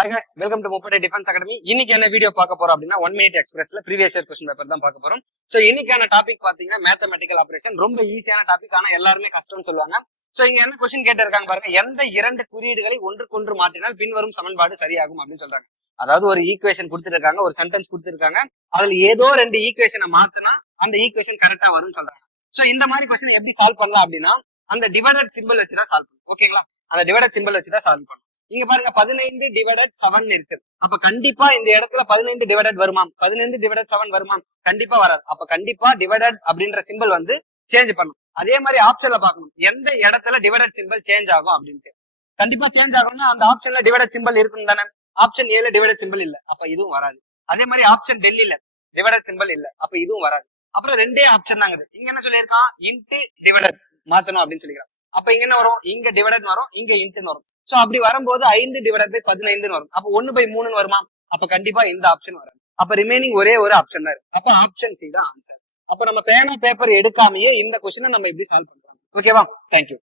Hi welcome to Muppadai defence academy இன்னைக்கு என்ன video பார்க்க போறோம் அப்படின்னா ஒன் மினிட் எக்ஸ்பிரஸ்ல ப்ரீவியஸ் இயர் கொஸ்டின் பேப்பர் தான் பார்க்க போறோம். சோ இன்னைக்கான டாபிக் பாத்தீங்கன்னா மேத்தமெட்டிக்கல் ஆபரேஷன் ரொம்ப ஈஸியான டாபிக் ஆனா எல்லாருமே கஷ்டம்னு சொல்லுவாங்க. சோ இங்க என்ன கொஸ்டின் கேட்டிருக்காங்க பாருங்க. எந்த இரண்டு குறியீடுகளை ஒன்றுக்கொன்று மாற்றினால் பின்வரும் சமன்பாடு சரியாகும் அப்படின்னு சொல்றாங்க. அதாவது ஒரு ஈக்குவேஷன் கொடுத்துருக்காங்க ஒரு சென்டென்ஸ் கொடுத்துருக்காங்க. அதுல ஏதோ ரெண்டு ஈக்குவேஷனை மாத்தினா அந்த ஈக்குவேஷன் கரெக்டா வரும்னு சொல்றாங்க. சோ இந்த மாதிரி கொஸ்டின் எப்படி சால்வ் பண்ணலாம் அப்படின்னா அந்த டிவைடட் சிம்பிள் வச்சுதான் சால்வ் பண்ணும் ஓகேங்களா அந்த டிவைடட் சிம்பிள் வச்சுதான் சால்வ் பண்ணும் இங்க பாருங்க பதினைந்து டிவைடட் செவன் இருக்கு அப்ப கண்டிப்பா இந்த இடத்துல பதினைந்து டிவைடட் வருமா பதினைந்து டிவைடட் செவன் வருமா கண்டிப்பா வராது. அப்ப கண்டிப்பா டிவைடட் அப்படின்ற சிம்பிள் வந்து சேஞ்ச் பண்ணும். அதே மாதிரி ஆப்ஷன்ல பார்க்கணும். எந்த இடத்துல டிவைடட் சிம்பிள் சேஞ்ச் ஆகும் அப்படின்ட்டு. கண்டிப்பா சேஞ்ச் ஆகும்னா அந்த ஆப்ஷன்ல டிவைடட் சிம்பிள் இருக்கும் தானே? ஆப்ஷன் ஏல டிவைடட் சிம்பிள் இல்ல. அப்ப இதுவும் வராது. அதே மாதிரி ஆப்ஷன் டெல்லியில டிவைடட் சிம்பிள் இல்ல. அப்ப இதுவும் வராது. அப்புறம் ரெண்டே ஆப்ஷன் தாங்க இங்க என்ன சொல்லியிருக்கான்? இன்ட்டு டிவைடட் மாத்தணும் அப்படின்னு சொல்லிக்கிறான். அப்ப இங்க என்ன வரும்? இங்க டிவைடட் வரும். இங்க இன்ட்டுன்னு வரும். சோ அப்படி வரும்போது ஐந்து டிவைடட் பை பதினைந்துன்னு வரும். அப்ப ஒன்னு பை மூணுன்னு வருமா? அப்ப கண்டிப்பா இந்த ஆப்ஷன் வரும் அப்ப ரிமைனிங் ஒரே ஒரு ஆப்ஷன் தான் இருக்கு. அப்ப ஆப்ஷன் சி தான் ஆன்சர் அப்ப நம்ம பேனா பேப்பர் எடுக்காமயே இந்த கொஸ்டினை நம்ம இப்படி சால்வ் பண்றோம். ஓகேவா தேங்க்யூ